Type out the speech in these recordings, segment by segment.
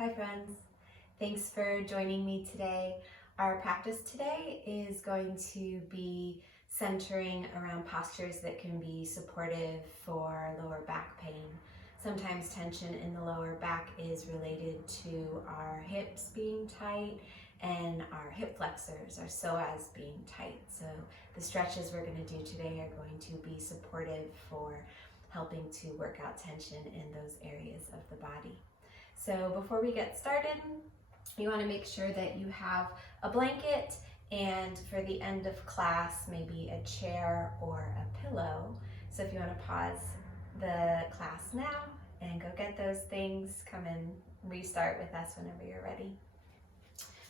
Hi friends, thanks for joining me today. Our practice today is going to be centering around postures that can be supportive for lower back pain. Sometimes tension in the lower back is related to our hips being tight and our hip flexors, our psoas being tight. So the stretches we're going to do today are going to be supportive for helping to work out tension in those areas of the body. So before we get started, you want to make sure that you have a blanket and for the end of class, maybe a chair or a pillow. So if you want to pause the class now and go get those things, come and restart with us whenever you're ready.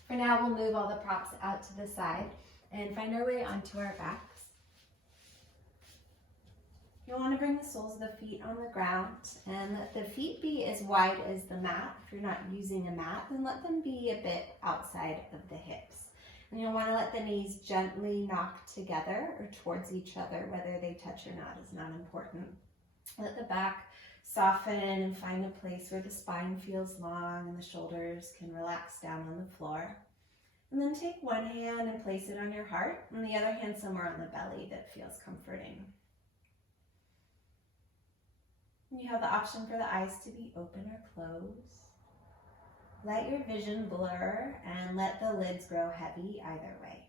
For now, we'll move all the props out to the side and find our way onto our backs. You'll want to bring the soles of the feet on the ground and let the feet be as wide as the mat. If you're not using a mat, then let them be a bit outside of the hips. And you'll want to let the knees gently knock together or towards each other. Whether they touch or not is not important. Let the back soften and find a place where the spine feels long and the shoulders can relax down on the floor. And then take one hand and place it on your heart and the other hand somewhere on the belly that feels comforting. You have the option for the eyes to be open or closed. Let your vision blur and let the lids grow heavy either way.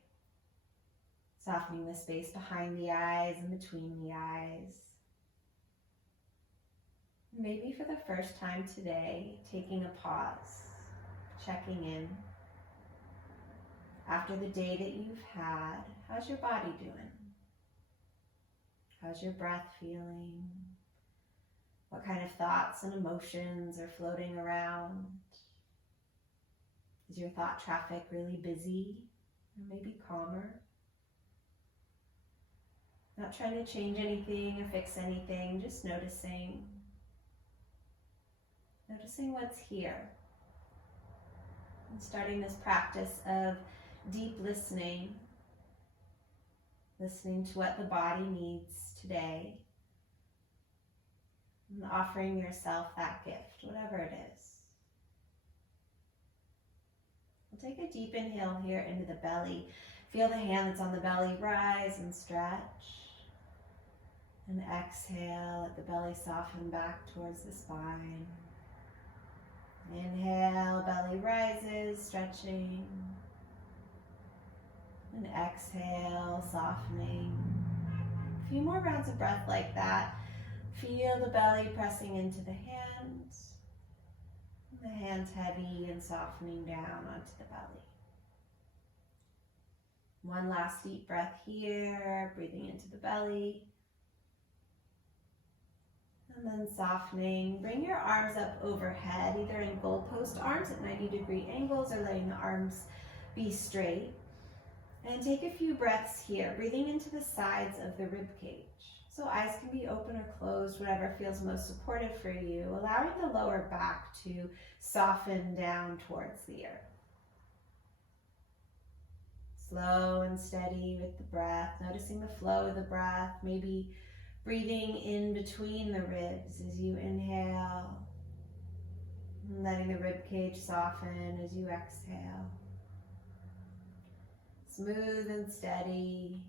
Softening the space behind the eyes and between the eyes. Maybe for the first time today, taking a pause, checking in. After the day that you've had, how's your body doing? How's your breath feeling? What kind of thoughts and emotions are floating around? Is your thought traffic really busy or maybe calmer? Not trying to change anything or fix anything, just noticing. Noticing what's here. And starting this practice of deep listening. Listening to what the body needs today. And offering yourself that gift, whatever it is. We'll take a deep inhale here into the belly. Feel the hand that's on the belly rise and stretch. And exhale, let the belly soften back towards the spine. Inhale, belly rises, stretching. And exhale, softening. A few more rounds of breath like that. Feel the belly pressing into the hands. The hands heavy and softening down onto the belly. One last deep breath here, breathing into the belly. And then softening. Bring your arms up overhead, either in goalpost arms at 90-degree angles or letting the arms be straight. And take a few breaths here, breathing into the sides of the rib cage. So eyes can be open or closed, whatever feels most supportive for you, allowing the lower back to soften down towards the earth. Slow and steady with the breath, noticing the flow of the breath, maybe breathing in between the ribs as you inhale, and letting the rib cage soften as you exhale. Smooth and steady.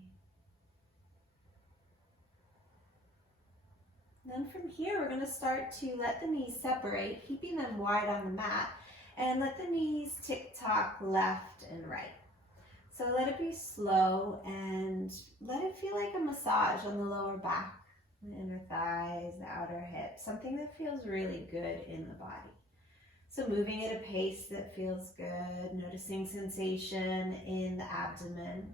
Then from here, we're going to start to let the knees separate, keeping them wide on the mat, and let the knees tick-tock left and right. So let it be slow and let it feel like a massage on the lower back, the inner thighs, the outer hips, something that feels really good in the body. So moving at a pace that feels good, noticing sensation in the abdomen,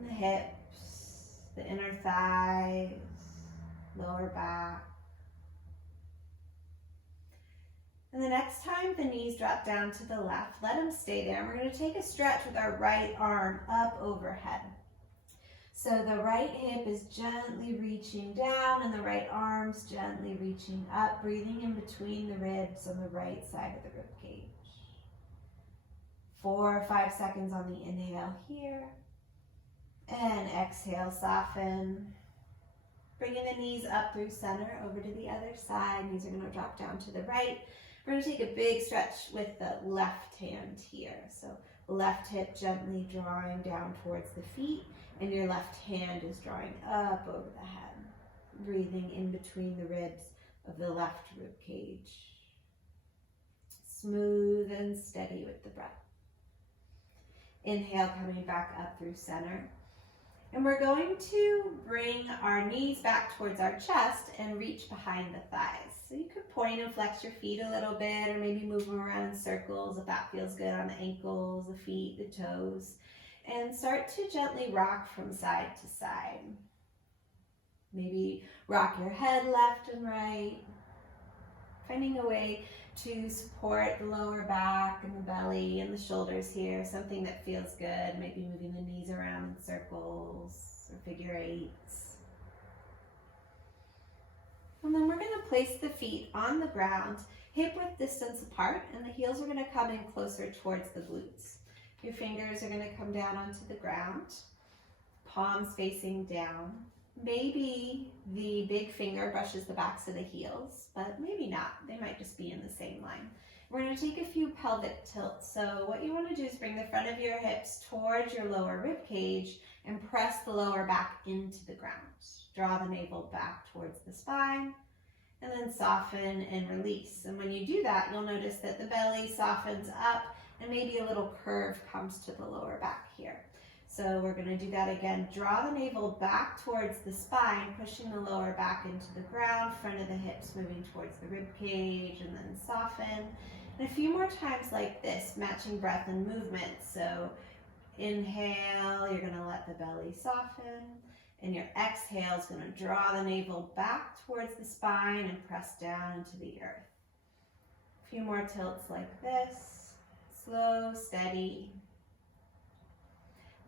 in the hips, the inner thighs, lower back. And the next time the knees drop down to the left, let them stay there. And we're going to take a stretch with our right arm up overhead. So the right hip is gently reaching down and the right arm's gently reaching up, breathing in between the ribs on the right side of the rib cage. 4 or 5 seconds on the inhale here. And exhale, soften. Bringing the knees up through center over to the other side. Knees are going to drop down to the right. We're going to take a big stretch with the left hand here. So left hip gently drawing down towards the feet, and your left hand is drawing up over the head. Breathing in between the ribs of the left rib cage. Smooth and steady with the breath. Inhale, coming back up through center. And we're going to bring our knees back towards our chest and reach behind the thighs. So you could point and flex your feet a little bit, or maybe move them around in circles if that feels good on the ankles, the feet, the toes. And start to gently rock from side to side. Maybe rock your head left and right. Finding a way to support the lower back and the belly and the shoulders here, something that feels good, maybe moving the knees around in circles or figure eights. And then we're going to place the feet on the ground, hip width distance apart, and the heels are going to come in closer towards the glutes. Your fingers are going to come down onto the ground, palms facing down. Maybe the big finger brushes the backs of the heels, but maybe not. They might just be in the same line. We're going to take a few pelvic tilts. So what you want to do is bring the front of your hips towards your lower rib cage and press the lower back into the ground. Draw the navel back towards the spine and then soften and release. And when you do that, you'll notice that the belly softens up and maybe a little curve comes to the lower back here. So we're going to do that again. Draw the navel back towards the spine, pushing the lower back into the ground, front of the hips moving towards the rib cage, and then soften. And a few more times like this, matching breath and movement. So inhale, you're going to let the belly soften, and your exhale is going to draw the navel back towards the spine and press down into the earth. A few more tilts like this, slow, steady.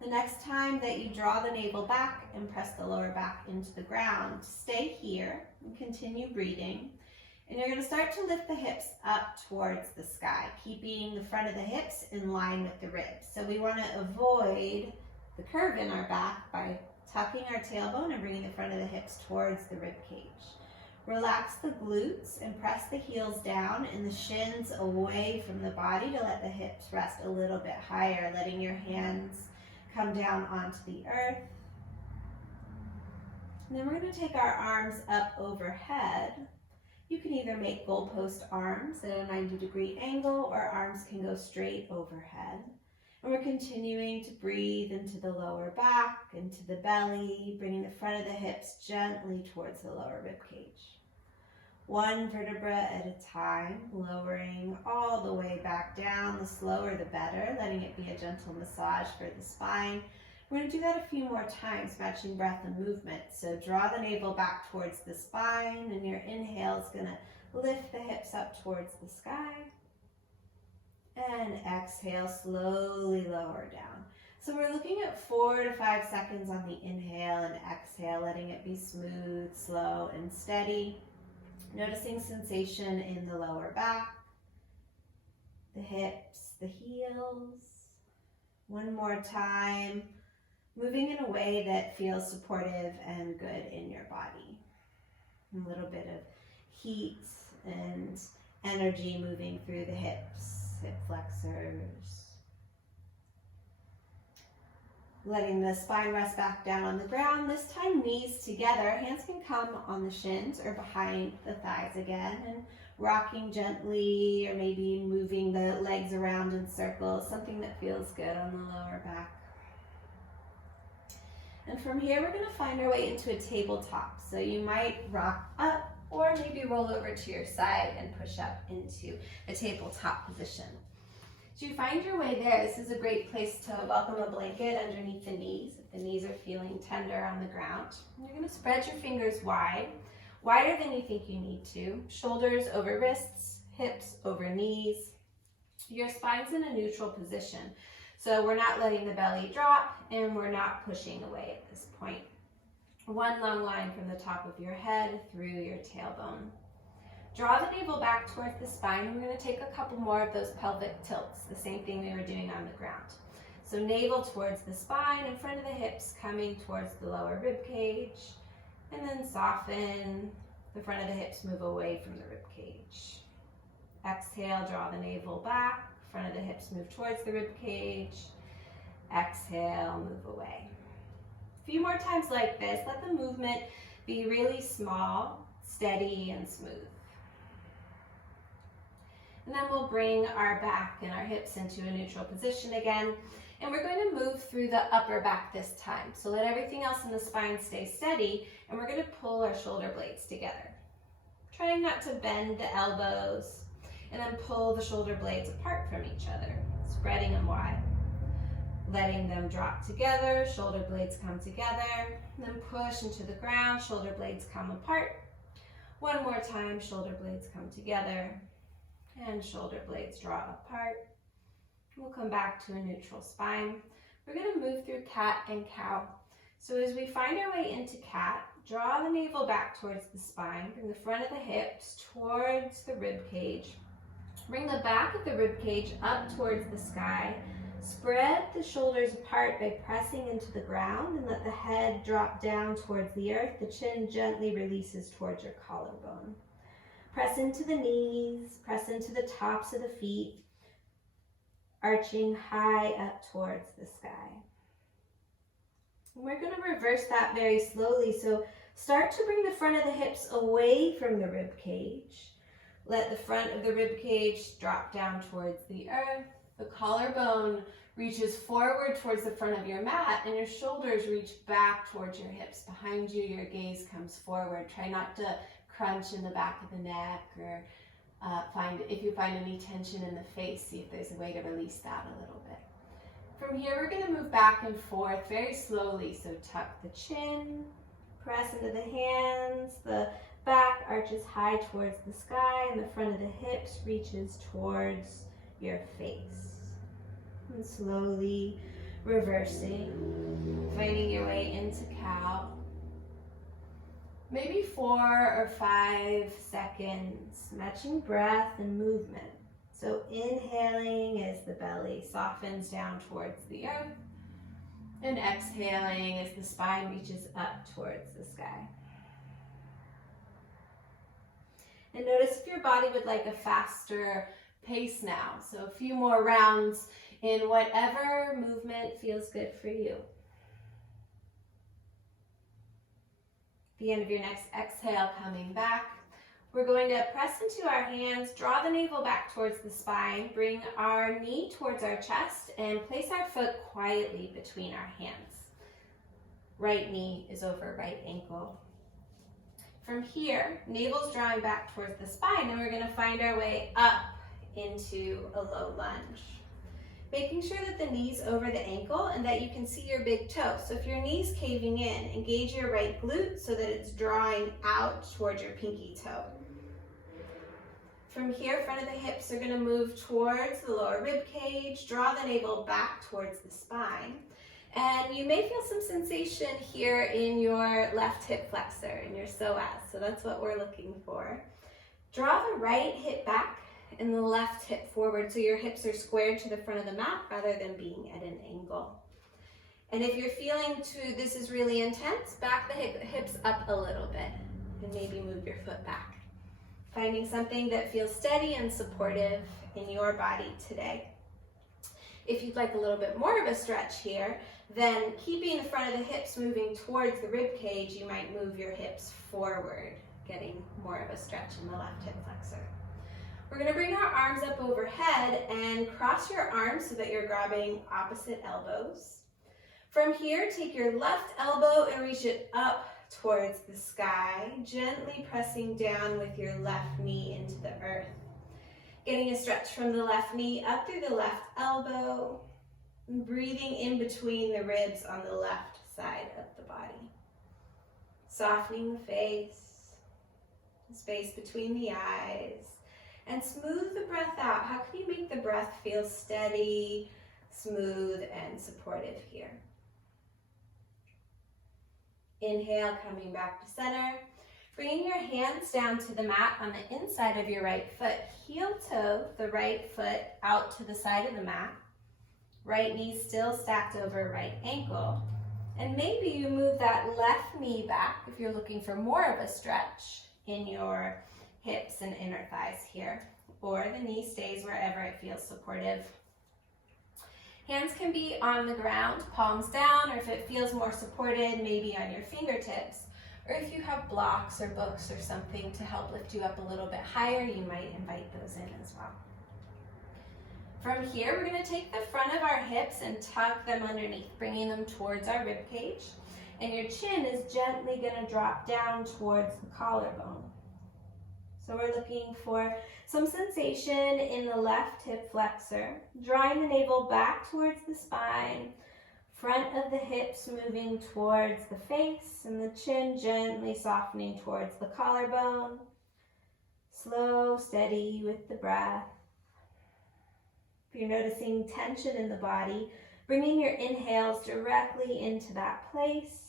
The next time that you draw the navel back and press the lower back into the ground, stay here and continue breathing. And you're going to start to lift the hips up towards the sky, keeping the front of the hips in line with the ribs. So we want to avoid the curve in our back by tucking our tailbone and bringing the front of the hips towards the rib cage. Relax the glutes and press the heels down and the shins away from the body to let the hips rest a little bit higher, letting your hands come down onto the earth. And then we're going to take our arms up overhead. You can either make goalpost arms at a 90-degree angle, or arms can go straight overhead. And we're continuing to breathe into the lower back, into the belly, bringing the front of the hips gently towards the lower rib cage. One vertebra at a time, lowering all the way back down. The slower the better, letting it be a gentle massage for the spine. We're going to do that a few more times, matching breath and movement. So draw the navel back towards the spine, and your inhale is going to lift the hips up towards the sky. And exhale, slowly lower down. So we're looking at 4 to 5 seconds on the inhale and exhale, letting it be smooth, slow, and steady. Noticing sensation in the lower back, the hips, the heels. One more time, moving in a way that feels supportive and good in your body. A little bit of heat and energy moving through the hips, hip flexors. Letting the spine rest back down on the ground. This time, knees together. Hands can come on the shins or behind the thighs again. And rocking gently, or maybe moving the legs around in circles. Something that feels good on the lower back. And from here, we're going to find our way into a tabletop. So you might rock up, or maybe roll over to your side and push up into a tabletop position. As you find your way there, this is a great place to welcome a blanket underneath the knees, if the knees are feeling tender on the ground. And you're going to spread your fingers wide, wider than you think you need to. Shoulders over wrists, hips over knees. Your spine's in a neutral position. So we're not letting the belly drop, and we're not pushing away at this point. One long line from the top of your head through your tailbone. Draw the navel back towards the spine, and we're going to take a couple more of those pelvic tilts, the same thing we were doing on the ground. So navel towards the spine, in front of the hips, coming towards the lower rib cage, and then soften. The front of the hips move away from the rib cage. Exhale, draw the navel back. Front of the hips move towards the rib cage. Exhale, move away. A few more times like this. Let the movement be really small, steady, and smooth. And then we'll bring our back and our hips into a neutral position again. And we're going to move through the upper back this time. So let everything else in the spine stay steady, and we're going to pull our shoulder blades together. Trying not to bend the elbows, and then pull the shoulder blades apart from each other, spreading them wide. Letting them drop together, shoulder blades come together, then push into the ground, shoulder blades come apart. One more time, shoulder blades come together, and shoulder blades draw apart. We'll come back to a neutral spine. We're going to move through cat and cow. So as we find our way into cat, draw the navel back towards the spine, bring the front of the hips towards the rib cage. Bring the back of the rib cage up towards the sky. Spread the shoulders apart by pressing into the ground and let the head drop down towards the earth. The chin gently releases towards your collarbone. Press into the knees, press into the tops of the feet, arching high up towards the sky. And we're going to reverse that very slowly. So start to bring the front of the hips away from the rib cage. Let the front of the rib cage drop down towards the earth. The collarbone reaches forward towards the front of your mat, and your shoulders reach back towards your hips. Behind you, your gaze comes forward. Try not to crunch in the back of the neck, or if you find any tension in the face, see if there's a way to release that a little bit. From here, we're going to move back and forth very slowly. So tuck the chin, press into the hands, the back arches high towards the sky, and the front of the hips reaches towards your face. And slowly reversing, finding your way into cow. Maybe 4 or 5 seconds, matching breath and movement. So inhaling as the belly softens down towards the earth, and exhaling as the spine reaches up towards the sky. And notice if your body would like a faster pace now. So a few more rounds in whatever movement feels good for you. The end of your next exhale, coming back. We're going to press into our hands, draw the navel back towards the spine, bring our knee towards our chest, and place our foot quietly between our hands. Right knee is over right ankle. From here, navel's drawing back towards the spine, and we're going to find our way up into a low lunge. Making sure that the knee's over the ankle and that you can see your big toe. So if your knee's caving in, engage your right glute so that it's drawing out towards your pinky toe. From here, front of the hips are going to move towards the lower rib cage. Draw the navel back towards the spine. And you may feel some sensation here in your left hip flexor, in your psoas. So that's what we're looking for. Draw the right hip back and the left hip forward so your hips are squared to the front of the mat rather than being at an angle. And if you're feeling this is really intense, back the hips up a little bit and maybe move your foot back. Finding something that feels steady and supportive in your body today. If you'd like a little bit more of a stretch here, then keeping the front of the hips moving towards the rib cage, you might move your hips forward, getting more of a stretch in the left hip flexor. We're going to bring our arms up overhead and cross your arms so that you're grabbing opposite elbows. From here, take your left elbow and reach it up towards the sky, gently pressing down with your left knee into the earth. Getting a stretch from the left knee up through the left elbow, breathing in between the ribs on the left side of the body. Softening the face, space between the eyes, and smooth the breath out. How can you make the breath feel steady, smooth, and supportive here? Inhale, coming back to center. Bringing your hands down to the mat on the inside of your right foot. Heel toe the right foot out to the side of the mat. Right knee still stacked over right ankle. And maybe you move that left knee back if you're looking for more of a stretch in your hips and inner thighs here. or the knee stays wherever it feels supportive. Hands can be on the ground, palms down, or if it feels more supported, maybe on your fingertips. Or if you have blocks or books or something to help lift you up a little bit higher, you might invite those in as well. From here, we're going to take the front of our hips and tuck them underneath, bringing them towards our rib cage. And your chin is gently going to drop down towards the collarbone. So we're looking for some sensation in the left hip flexor, drawing the navel back towards the spine, front of the hips moving towards the face, and the chin gently softening towards the collarbone. Slow, steady with the breath. If you're noticing tension in the body, bringing your inhales directly into that place,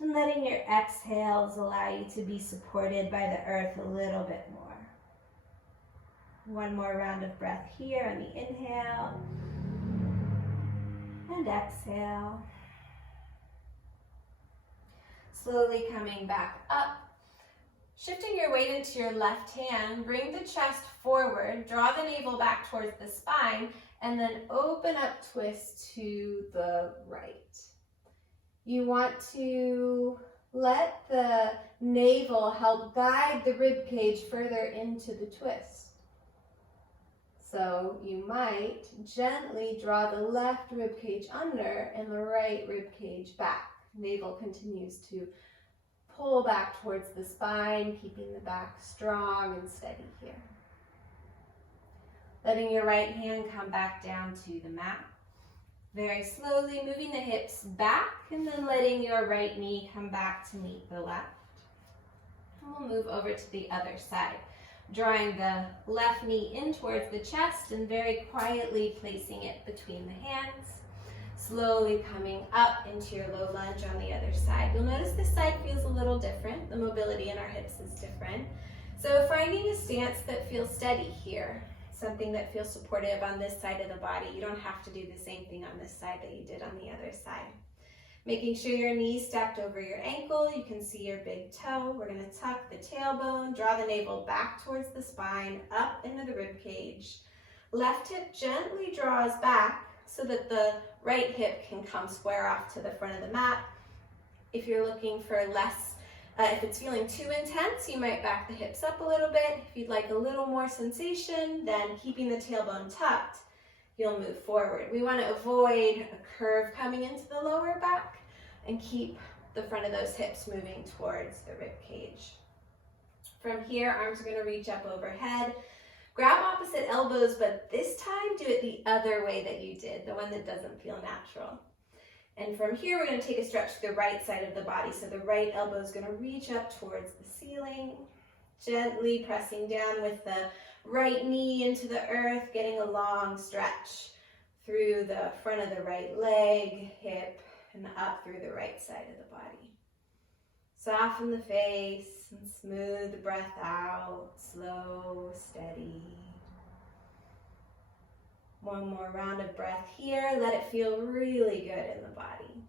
and letting your exhales allow you to be supported by the earth a little bit more. One more round of breath here on the inhale and exhale. Slowly coming back up. Shifting your weight into your left hand, bring the chest forward, draw the navel back towards the spine, and then open up, twist to the right. You want to let the navel help guide the rib cage further into the twist. So you might gently draw the left rib cage under and the right rib cage back. Navel continues to pull back towards the spine, keeping the back strong and steady here. Letting your right hand come back down to the mat. Very slowly moving the hips back and then letting your right knee come back to meet the left. And we'll move over to the other side, drawing the left knee in towards the chest and very quietly placing it between the hands. Slowly coming up into your low lunge on the other side. You'll notice this side feels a little different. The mobility in our hips is different. So finding a stance that feels steady here. Something that feels supportive on this side of the body. You don't have to do the same thing on this side that you did on the other side. Making sure your knees stacked over your ankle. You can see your big toe. We're going to tuck the tailbone, draw the navel back towards the spine, up into the rib cage. Left hip gently draws back so that the right hip can come square off to the front of the mat. If you're looking for less, if it's feeling too intense, you might back the hips up a little bit. If you'd like a little more sensation, then keeping the tailbone tucked, you'll move forward. We want to avoid a curve coming into the lower back and keep the front of those hips moving towards the rib cage. From here, arms are going to reach up overhead. Grab opposite elbows, but this time do it the other way that you did, the one that doesn't feel natural. And from here, we're going to take a stretch to the right side of the body. So the right elbow is going to reach up towards the ceiling, gently pressing down with the right knee into the earth, getting a long stretch through the front of the right leg, hip, and up through the right side of the body. Soften the face and smooth the breath out, slow, steady. One more round of breath here. Let it feel really good in the body.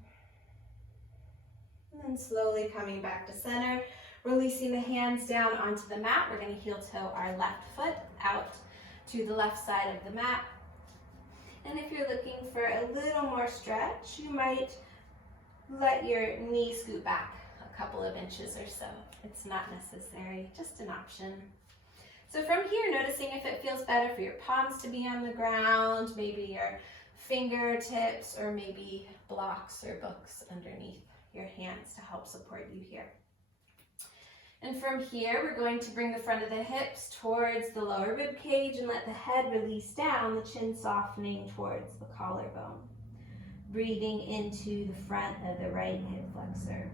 And then slowly coming back to center, releasing the hands down onto the mat. We're going to heel toe our left foot out to the left side of the mat. And if you're looking for a little more stretch, you might let your knee scoot back a couple of inches or so. It's not necessary, just an option. So from here, noticing if it feels better for your palms to be on the ground, maybe your fingertips, or maybe blocks or books underneath your hands to help support you here. And from here, we're going to bring the front of the hips towards the lower rib cage and let the head release down, the chin softening towards the collarbone. Breathing into the front of the right hip flexor.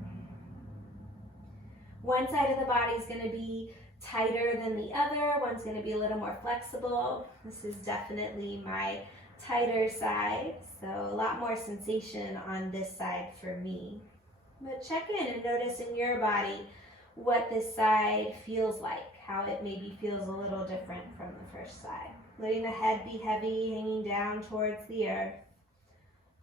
One side of the body is going to be tighter than the other. One's going to be a little more flexible. This is definitely my tighter side, so a lot more sensation on this side for me. But check in and notice in your body what this side feels like, how it maybe feels a little different from the first side. Letting the head be heavy, hanging down towards the earth.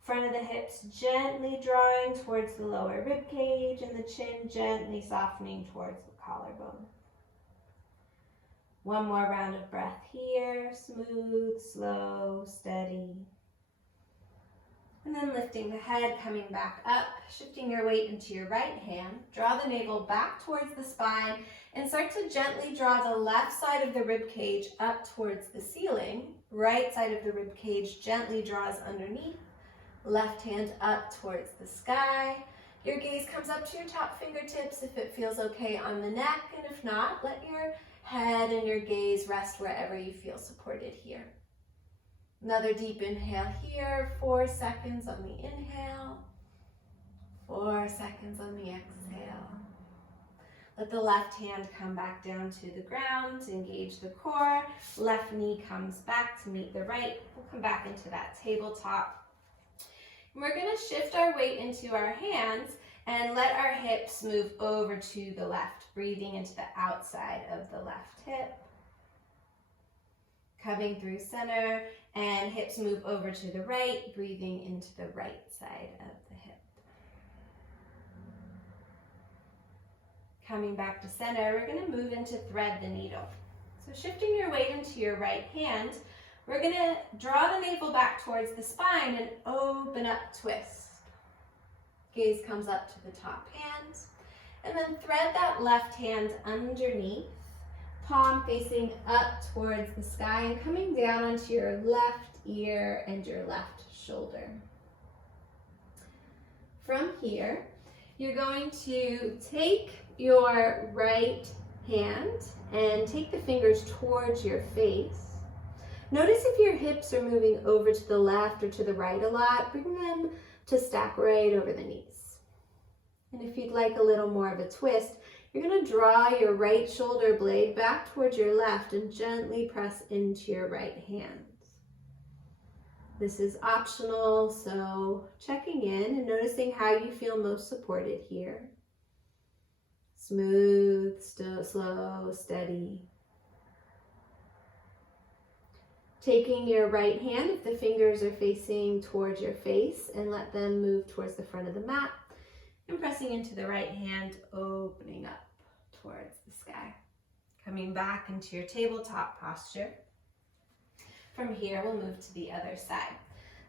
Front of the hips gently drawing towards the lower rib cage and the chin gently softening towards the collarbone. One more round of breath here, smooth, slow, steady. And then lifting the head, coming back up, shifting your weight into your right hand. Draw the navel back towards the spine and start to gently draw the left side of the rib cage up towards the ceiling. Right side of the rib cage gently draws underneath. Left hand up towards the sky. Your gaze comes up to your top fingertips if it feels okay on the neck, and if not, let your head and your gaze rest wherever you feel supported here. Another deep inhale here, 4 seconds on the inhale, 4 seconds on the exhale. Let the left hand come back down to the ground, engage the core. Left knee comes back to meet the right. We'll come back into that tabletop. We're going to shift our weight into our hands and let our hips move over to the left, breathing into the outside of the left hip. Coming through center, and hips move over to the right, breathing into the right side of the hip. Coming back to center, we're going to move into thread the needle. So shifting your weight into your right hand, we're going to draw the navel back towards the spine and open up, twist. Gaze comes up to the top hand. And then thread that left hand underneath, palm facing up towards the sky and coming down onto your left ear and your left shoulder. From here, you're going to take your right hand and take the fingers towards your face. Notice if your hips are moving over to the left or to the right a lot, bring them to stack right over the knees. And if you'd like a little more of a twist, you're going to draw your right shoulder blade back towards your left and gently press into your right hand. This is optional, so checking in and noticing how you feel most supported here. Smooth, slow, steady. Taking your right hand, if the fingers are facing towards your face, and let them move towards the front of the mat. And pressing into the right hand, opening up towards the sky. Coming back into your tabletop posture. From here, we'll move to the other side.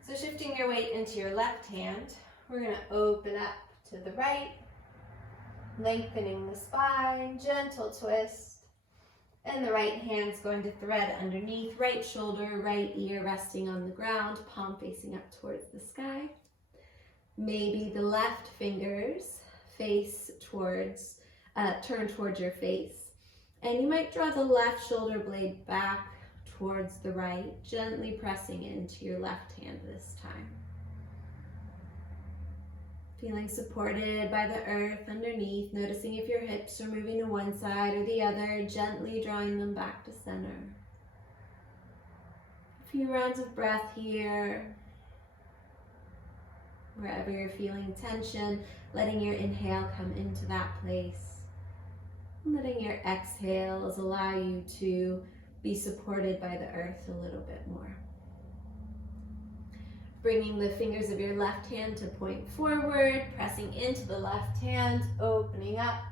So shifting your weight into your left hand, we're going to open up to the right, lengthening the spine, gentle twist. And the right hand's going to thread underneath, right shoulder, right ear resting on the ground, palm facing up towards the sky. Maybe the left fingers turn towards your face. And you might draw the left shoulder blade back towards the right, gently pressing into your left hand this time. Feeling supported by the earth underneath, noticing if your hips are moving to one side or the other, gently drawing them back to center. A few rounds of breath here. Wherever you're feeling tension, letting your inhale come into that place. Letting your exhales allow you to be supported by the earth a little bit more. Bringing the fingers of your left hand to point forward, pressing into the left hand, opening up.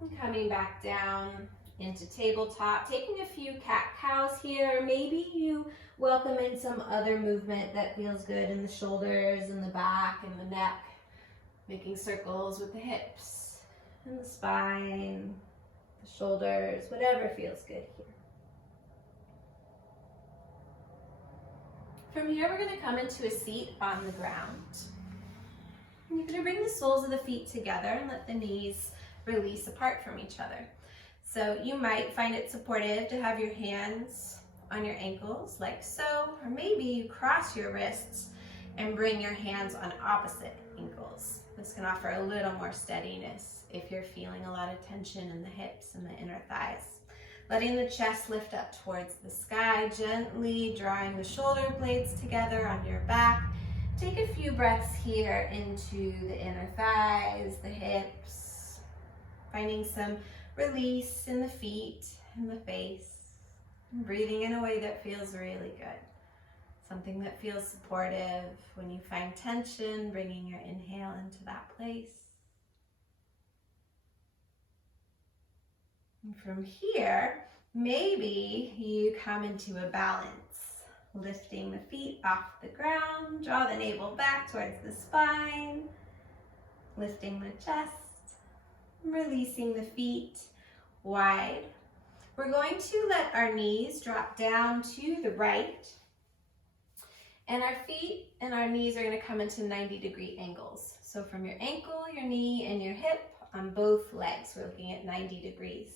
And coming back down into tabletop, taking a few cat-cows here. Maybe you welcome in some other movement that feels good in the shoulders and the back and the neck. Making circles with the hips and the spine, the shoulders, whatever feels good here. From here, we're going to come into a seat on the ground. And you're going to bring the soles of the feet together and let the knees release apart from each other. So you might find it supportive to have your hands on your ankles like so, or maybe you cross your wrists and bring your hands on opposite ankles. This can offer a little more steadiness if you're feeling a lot of tension in the hips and the inner thighs. Letting the chest lift up towards the sky, gently drawing the shoulder blades together on your back. Take a few breaths here into the inner thighs, the hips, finding some release in the feet and the face. And breathing in a way that feels really good. Something that feels supportive. When you find tension, bringing your inhale into that place. And from here, maybe you come into a balance, lifting the feet off the ground, draw the navel back towards the spine, lifting the chest, releasing the feet wide. We're going to let our knees drop down to the right, and our feet and our knees are going to come into 90-degree angles. So from your ankle, your knee, and your hip on both legs, we're looking at 90 degrees.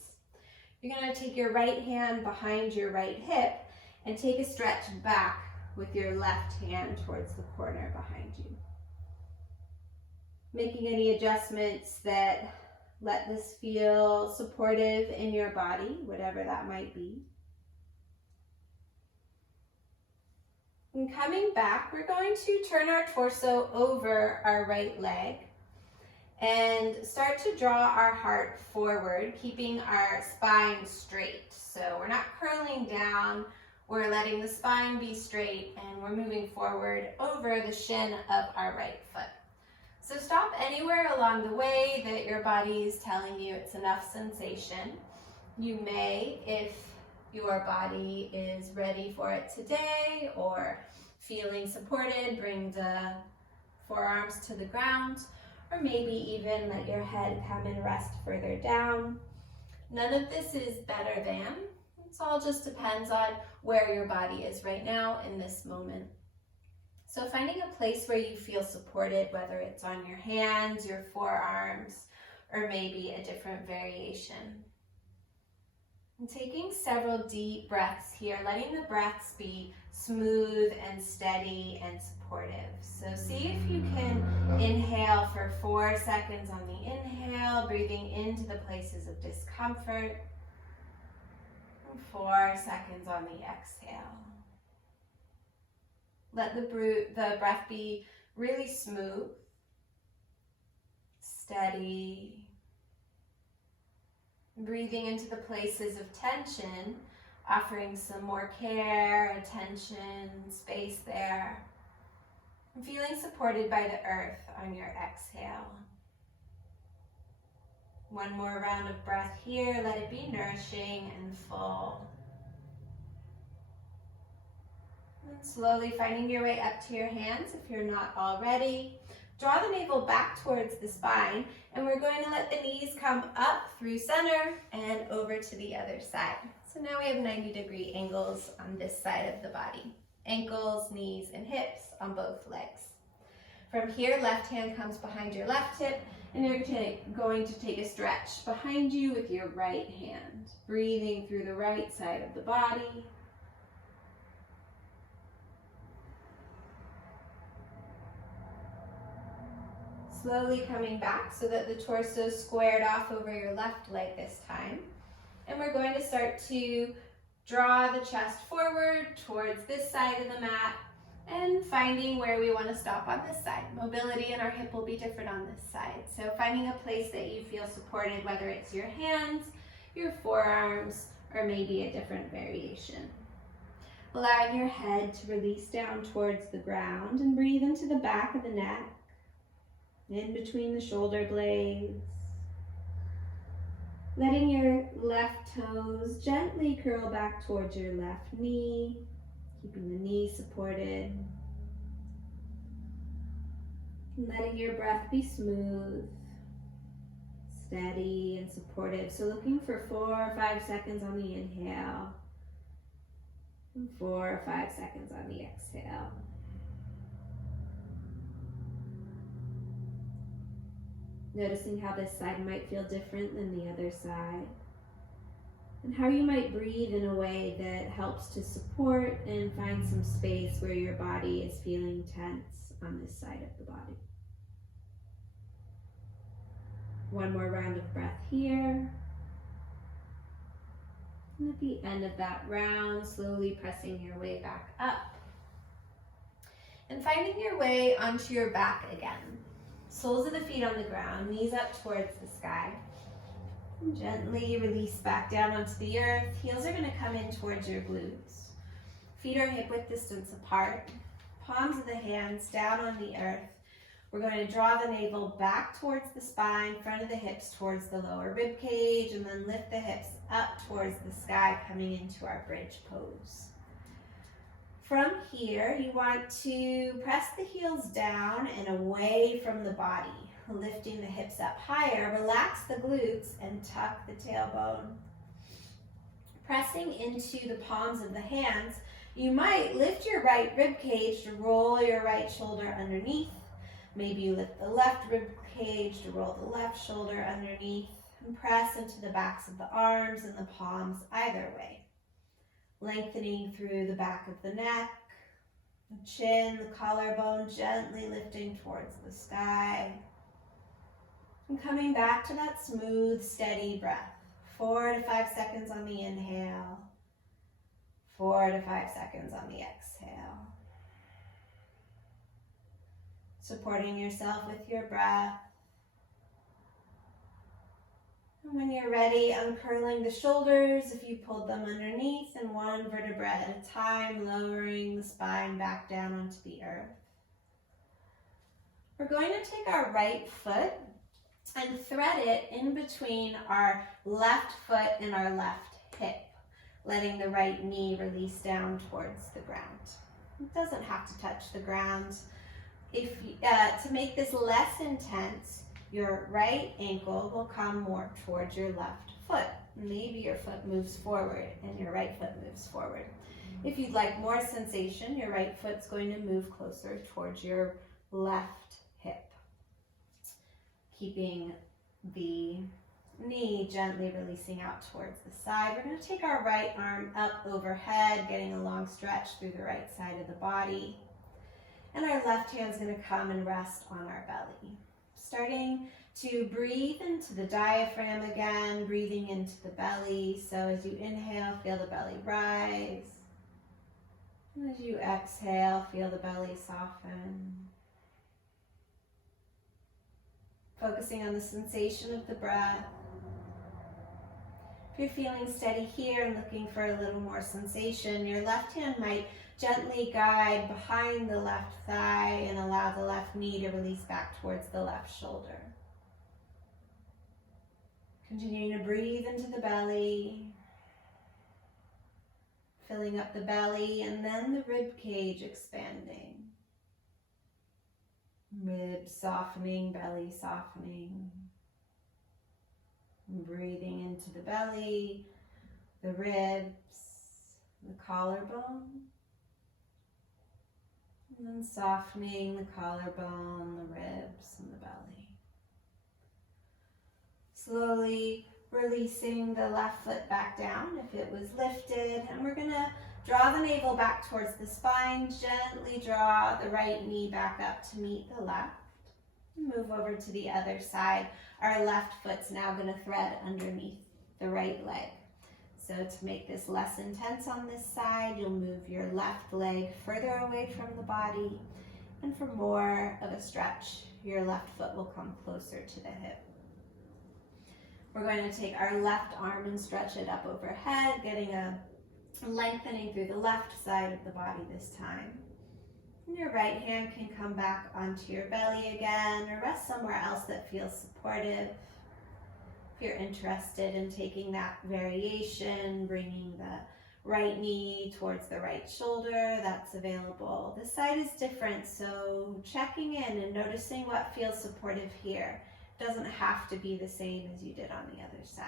You're going to take your right hand behind your right hip and take a stretch back with your left hand towards the corner behind you. Making any adjustments that let this feel supportive in your body, whatever that might be. And coming back, we're going to turn our torso over our right leg and start to draw our heart forward, keeping our spine straight. So we're not curling down, we're letting the spine be straight, and we're moving forward over the shin of our right foot. So stop anywhere along the way that your body is telling you it's enough sensation. You may, if your body is ready for it today or feeling supported, bring the forearms to the ground, or maybe even let your head come and rest further down. None of this is better than. It all just depends on where your body is right now in this moment. So finding a place where you feel supported, whether it's on your hands, your forearms, or maybe a different variation. And taking several deep breaths here, letting the breaths be smooth and steady and supportive. So see if you can inhale for 4 seconds on the inhale, breathing into the places of discomfort, and 4 seconds on the exhale. Let the breath be really smooth, steady, breathing into the places of tension, offering some more care, attention, space there, and feeling supported by the earth on your exhale. One more round of breath here, let it be nourishing and full. And slowly finding your way up to your hands if you're not already. Draw the navel back towards the spine, and we're going to let the knees come up through center and over to the other side. So now we have 90-degree angles on this side of the body. Ankles, knees, and hips on both legs. From here, left hand comes behind your left hip, and you're going to take a stretch behind you with your right hand. Breathing through the right side of the body. Slowly coming back so that the torso is squared off over your left leg this time. And we're going to start to draw the chest forward towards this side of the mat and finding where we want to stop on this side. Mobility in our hip will be different on this side. So finding a place that you feel supported, whether it's your hands, your forearms, or maybe a different variation. Allowing your head to release down towards the ground and breathe into the back of the neck, in between the shoulder blades. Letting your left toes gently curl back towards your left knee, keeping the knee supported. Letting your breath be smooth, steady, and supportive. So looking for 4 or 5 seconds on the inhale, and 4 or 5 seconds on the exhale. Noticing how this side might feel different than the other side, and how you might breathe in a way that helps to support and find some space where your body is feeling tense on this side of the body. One more round of breath here. And at the end of that round, slowly pressing your way back up. And finding your way onto your back again. Soles of the feet on the ground, knees up towards the sky. And gently release back down onto the earth. Heels are going to come in towards your glutes. Feet are hip width distance apart. Palms of the hands down on the earth. We're going to draw the navel back towards the spine, front of the hips towards the lower rib cage, and then lift the hips up towards the sky, coming into our bridge pose. From here, you want to press the heels down and away from the body, lifting the hips up higher. Relax the glutes and tuck the tailbone. Pressing into the palms of the hands, you might lift your right rib cage to roll your right shoulder underneath. Maybe you lift the left rib cage to roll the left shoulder underneath, and press into the backs of the arms and the palms either way. Lengthening through the back of the neck, the chin, the collarbone, gently lifting towards the sky. And coming back to that smooth, steady breath. 4 to 5 seconds on the inhale, 4 to 5 seconds on the exhale. Supporting yourself with your breath. And when you're ready, uncurling the shoulders if you pulled them underneath, and one vertebra at a time, lowering the spine back down onto the earth. We're going to take our right foot and thread it in between our left foot and our left hip, letting the right knee release down towards the ground. It doesn't have to touch the ground. To make this less intense, your right ankle will come more towards your left foot. Maybe your foot moves forward and your right foot moves forward. If you'd like more sensation, your right foot's going to move closer towards your left hip. Keeping the knee gently releasing out towards the side. We're going to take our right arm up overhead, getting a long stretch through the right side of the body. And our left hand's going to come and rest on our belly. Starting to breathe into the diaphragm again, breathing into the belly. So as you inhale, feel the belly rise. And as you exhale, feel the belly soften. Focusing on the sensation of the breath. If you're feeling steady here and looking for a little more sensation, your left hand might gently guide behind the left thigh and allow the left knee to release back towards the left shoulder. Continuing to breathe into the belly, filling up the belly, and then the rib cage expanding. Ribs softening, belly softening. Breathing into the belly, the ribs, the collarbone. And then softening the collarbone, the ribs, and the belly. Slowly releasing the left foot back down if it was lifted. And we're going to draw the navel back towards the spine. Gently draw the right knee back up to meet the left. Move over to the other side. Our left foot's now going to thread underneath the right leg. So to make this less intense on this side, you'll move your left leg further away from the body. And for more of a stretch, your left foot will come closer to the hip. We're going to take our left arm and stretch it up overhead, getting a lengthening through the left side of the body this time. And your right hand can come back onto your belly again or rest somewhere else that feels supportive. If you're interested in taking that variation, bringing the right knee towards the right shoulder, that's available. This side is different, so checking in and noticing what feels supportive here. It doesn't have to be the same as you did on the other side.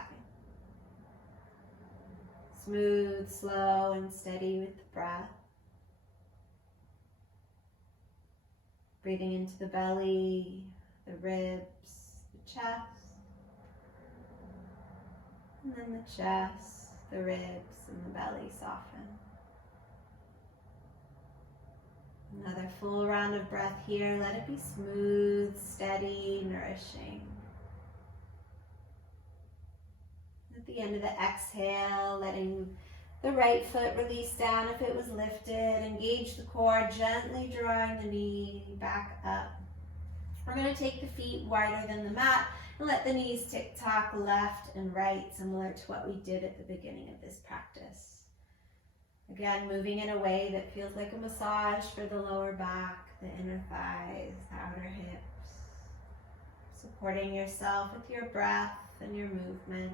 Smooth, slow, and steady with the breath. Breathing into the belly, the ribs, the chest. And then the chest, the ribs, and the belly soften. Another full round of breath here. Let it be smooth, steady, nourishing. At the end of the exhale, letting the right foot release down if it was lifted. Engage the core, gently drawing the knee back up. We're going to take the feet wider than the mat and let the knees tick-tock left and right, similar to what we did at the beginning of this practice. Again, moving in a way that feels like a massage for the lower back, the inner thighs, the outer hips. supporting yourself with your breath and your movement.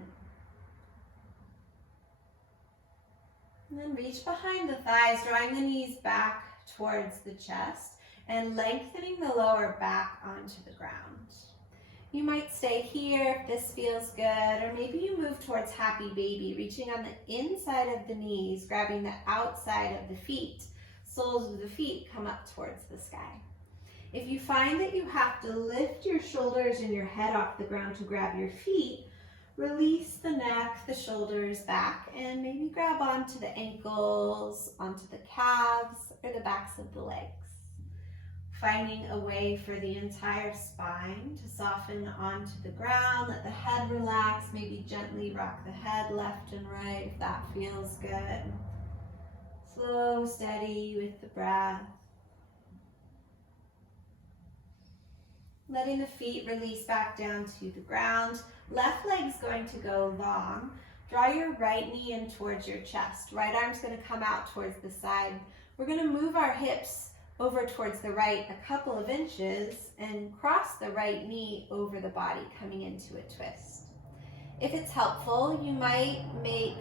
And then reach behind the thighs, drawing the knees back towards the chest and lengthening the lower back onto the ground. You might stay here if this feels good, or maybe you move towards happy baby, reaching on the inside of the knees, grabbing the outside of the feet. Soles of the feet come up towards the sky. If you find that you have to lift your shoulders and your head off the ground to grab your feet, release the neck, the shoulders back, and maybe grab onto the ankles, onto the calves, or the backs of the legs. Finding a way for the entire spine to soften onto the ground. Let the head relax. Maybe gently rock the head left and right if that feels good. Slow, steady with the breath. Letting the feet release back down to the ground. Left leg's going to go long. Draw your right knee in towards your chest. Right arm's going to come out towards the side. We're going to move our hips over towards the right a couple of inches and cross the right knee over the body, coming into a twist. If it's helpful, you might make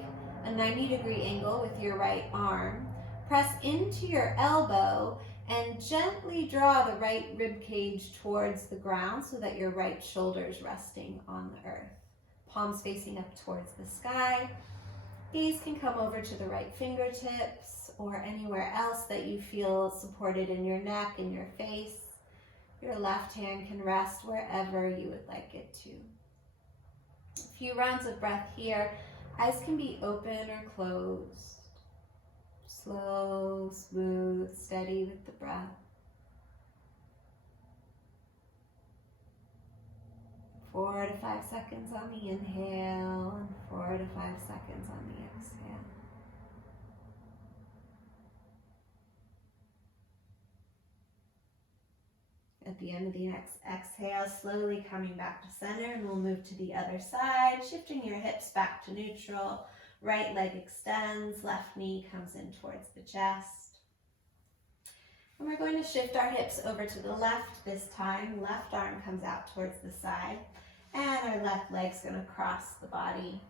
a 90-degree angle with your right arm. Press into your elbow and gently draw the right rib cage towards the ground so that your right shoulder is resting on the earth. Palms facing up towards the sky. Gaze can come over to the right fingertips or anywhere else that you feel supported in your neck and your face. Your left hand can rest wherever you would like it to. A few rounds of breath here. Eyes can be open or closed. Slow, smooth, steady with the breath. 4 to 5 seconds on the inhale and 4 to 5 seconds on the exhale. At the end of the next exhale, slowly coming back to center, and we'll move to the other side, shifting your hips back to neutral. Right leg extends, left knee comes in towards the chest. And we're going to shift our hips over to the left this time. Left arm comes out towards the side, and our left leg's going to cross the body.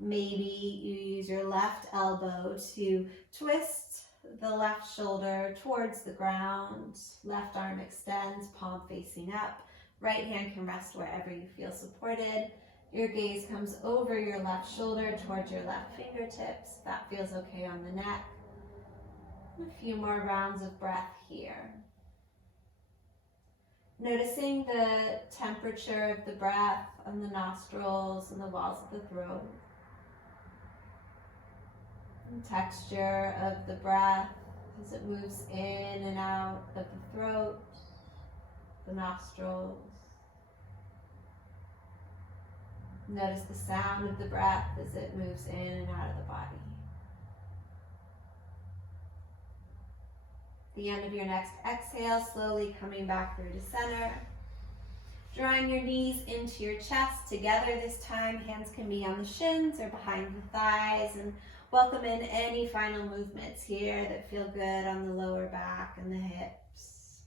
Maybe you use your left elbow to twist the left shoulder towards the ground. Left arm extends, palm facing up. Right hand can rest wherever you feel supported. Your gaze comes over your left shoulder towards your left fingertips. That feels okay on the neck. A few more rounds of breath here. Noticing the temperature of the breath on the nostrils and the walls of the throat. And texture of the breath as it moves in and out of the throat, the nostrils. Notice the sound of the breath as it moves in and out of the body. At the end of your next exhale, slowly coming back through to center. Drawing your knees into your chest together this time. Hands can be on the shins or behind the thighs. And welcome in any final movements here that feel good on the lower back and the hips.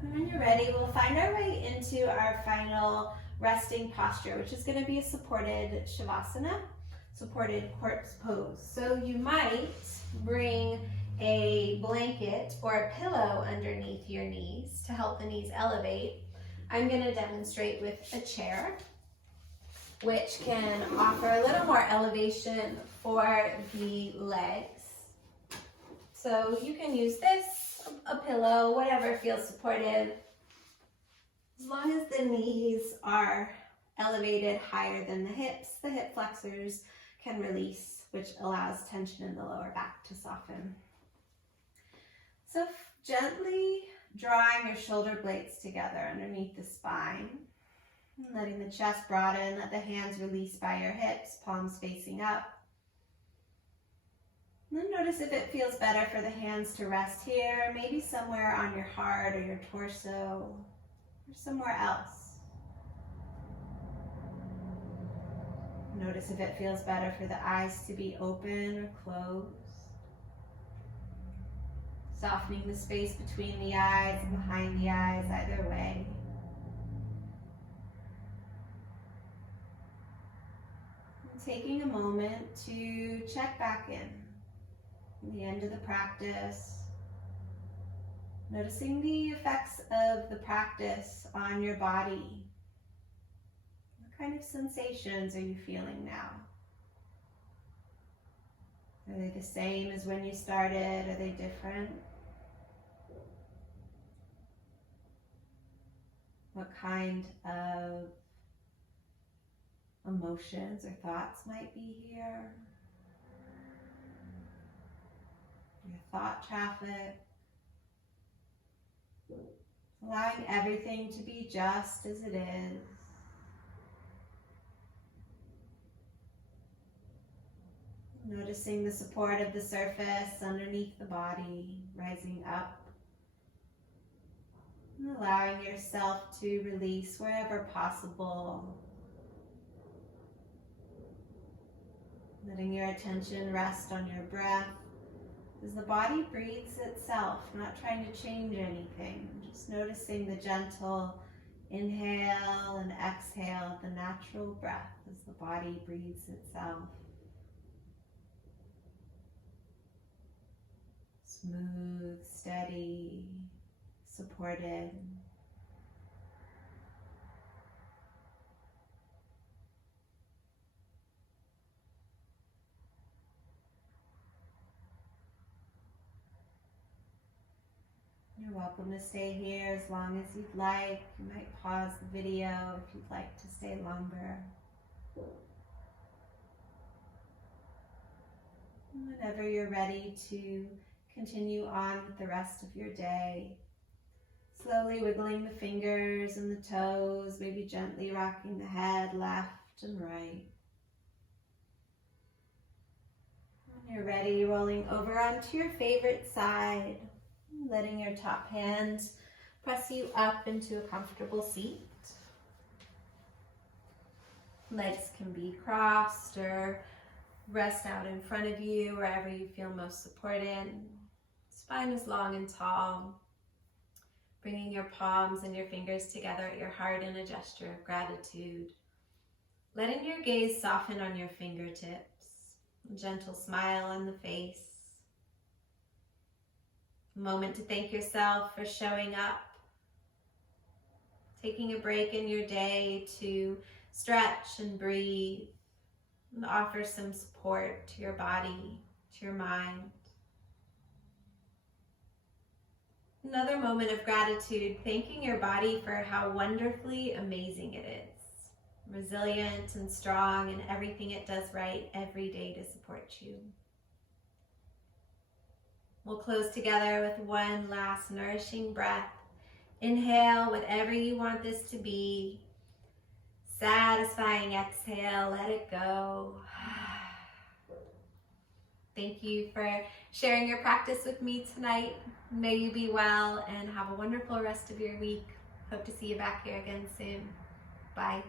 And when you're ready, we'll find our way into our final resting posture, which is going to be a supported shavasana, supported corpse pose. So you might bring a blanket or a pillow underneath your knees to help the knees elevate. I'm going to demonstrate with a chair, which can offer a little more elevation for the legs. So you can use this, a pillow, whatever feels supportive, as long as the knees are elevated higher than the hips. The hip flexors can release, which allows tension in the lower back to soften. So gently drawing your shoulder blades together underneath the spine, letting the chest broaden, let the hands release by your hips, palms facing up. And then notice if it feels better for the hands to rest here, maybe somewhere on your heart or your torso, or somewhere else. Notice if it feels better for the eyes to be open or closed. Softening the space between the eyes and behind the eyes, either way. And taking a moment to check back in at the end of the practice. Noticing the effects of the practice on your body. What kind of sensations are you feeling now? Are they the same as when you started? Are they different? What kind of emotions or thoughts might be here? Your thought traffic. Allowing everything to be just as it is. Noticing the support of the surface underneath the body, rising up. And allowing yourself to release wherever possible. Letting your attention rest on your breath as the body breathes itself, not trying to change anything. Just noticing the gentle inhale and exhale, the natural breath as the body breathes itself. Smooth, steady, supported. You're welcome to stay here as long as you'd like. You might pause the video if you'd like to stay longer. Whenever you're ready to continue on with the rest of your day, slowly wiggling the fingers and the toes, maybe gently rocking the head left and right. When you're ready, rolling over onto your favorite side. Letting your top hands press you up into a comfortable seat. Legs can be crossed or rest out in front of you, wherever you feel most supported. Spine is long and tall. Bringing your palms and your fingers together at your heart in a gesture of gratitude. Letting your gaze soften on your fingertips. A gentle smile on the face. A moment to thank yourself for showing up. Taking a break in your day to stretch and breathe and offer some support to your body, to your mind. Another moment of gratitude, thanking your body for how wonderfully amazing it is. Resilient and strong in everything it does right every day to support you. We'll close together with one last nourishing breath. Inhale, whatever you want this to be. Satisfying exhale, let it go. Thank you for sharing your practice with me tonight. May you be well and have a wonderful rest of your week. Hope to see you back here again soon. Bye.